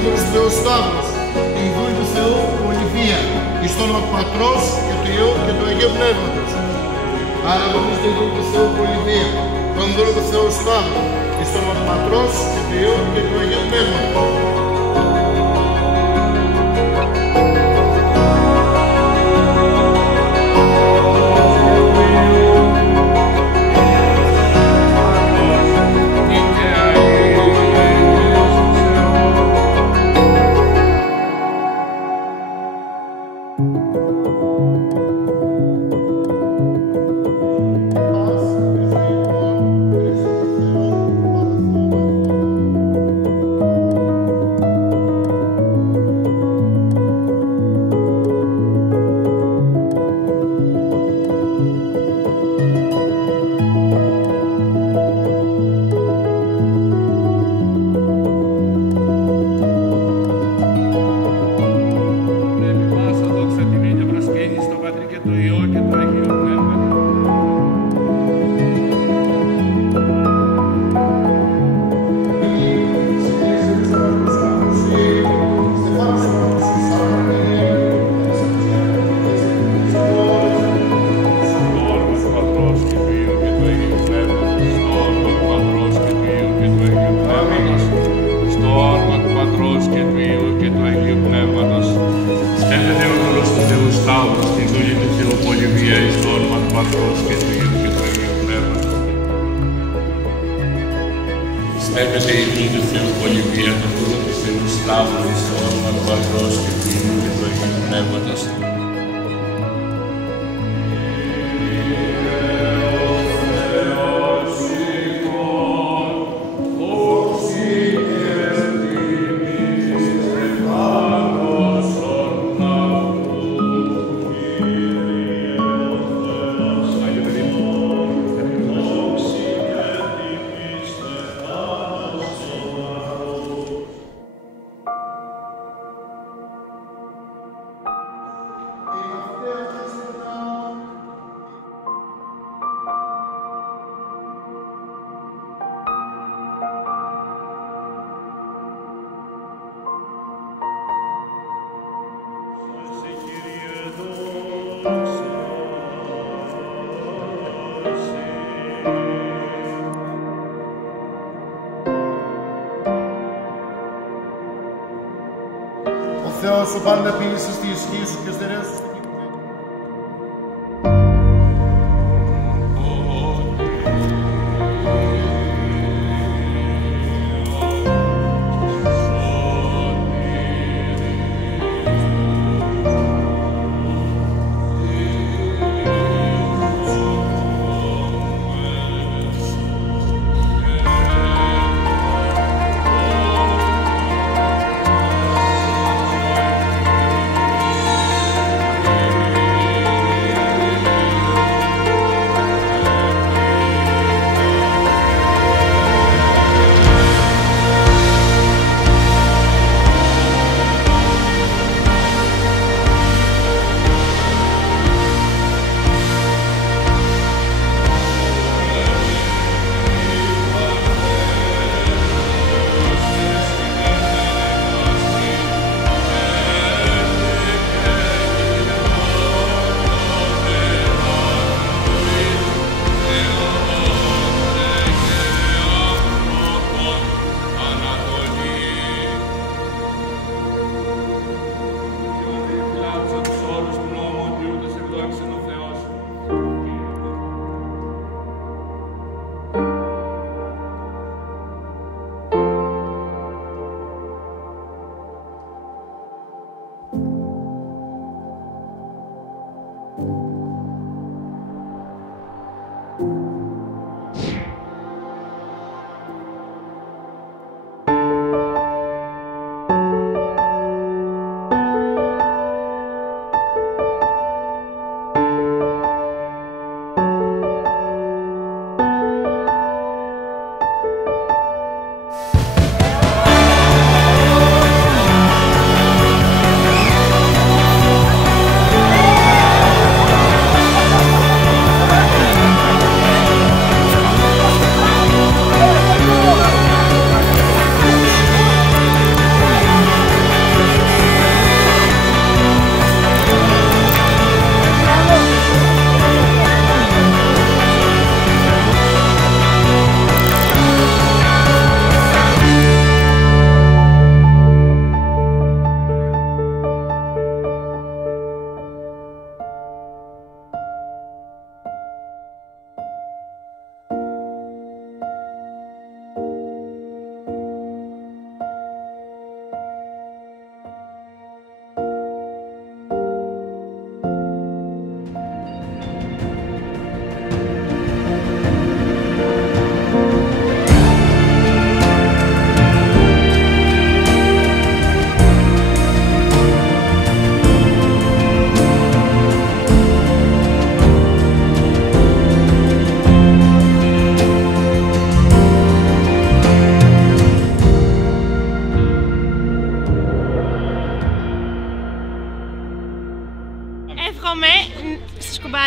Αγιόπουλος του Θεού Σταύρος, η Βούλη του Θεού Ολυβία, εις το όνομα του Πατρός και του Υιού και του Αγίου Πνεύματος. Άρα δομήστε η Βούλη του Θεού Ολυβία, τον δούλο του Θεού Σταύρου, εις το όνομα του Πατρός και του Υιού και του Αγίου Πνεύματος. Στέφεται η Βούλη του Θεού Ολυβία, τον δούλο του Θεού Σταύρου, εις το όνομα του Πατρός και του Υιού και του Αγίου Πνεύματος. Ο Θεός σου πάντα πήλησε στη ισχύ σου και στερέωσου στην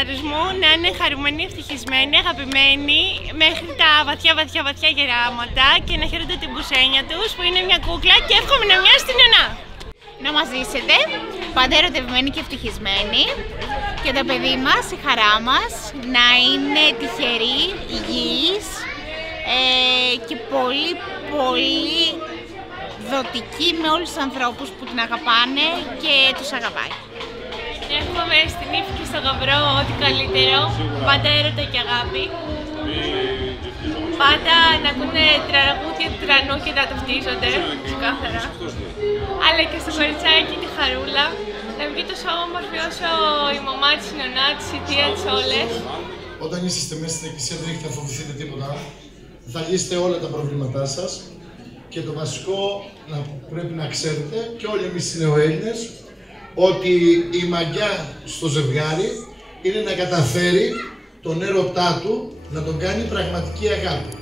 κολλητάρους μου να είναι χαρούμενοι, ευτυχισμένοι, αγαπημένοι μέχρι τα βαθιά γεράματα και να χαιρούνται την μπουσένια τους που είναι μια κούκλα και εύχομαι να μοιάζει στην Ιωνά. Να μας ζήσετε πάντα ερωτευμένοι και ευτυχισμένοι και το παιδί μας, η χαρά μας, να είναι τυχεροί, υγιείς και πολύ δοτικοί με όλους τους ανθρώπους που την αγαπάνε και τους αγαπάει. Εύχομαι στην Ήφη και στο Γαμπρό ό,τι καλύτερο, πάντα έρωτα και αγάπη. Πάντα να ακούνε τραγούδια του τρανού και να ταυτίζονται, ξεκάθαρα. Αλλά και στο κοριτσάκι τη Χαρούλα, να βγει τόσο όμορφη όσο η μαμά της, η νονά της, η θεία της όλες. Όταν είσαστε μέσα στην εκκλησία δεν έχετε να φοβηθείτε τίποτα. Θα λύσετε όλα τα προβλήματά σας και το βασικό πρέπει να ξέρετε και όλοι εμείς οι νεοέλληνες ότι η μαγιά στο ζευγάρι είναι να καταφέρει τον έρωτά του να τον κάνει πραγματική αγάπη.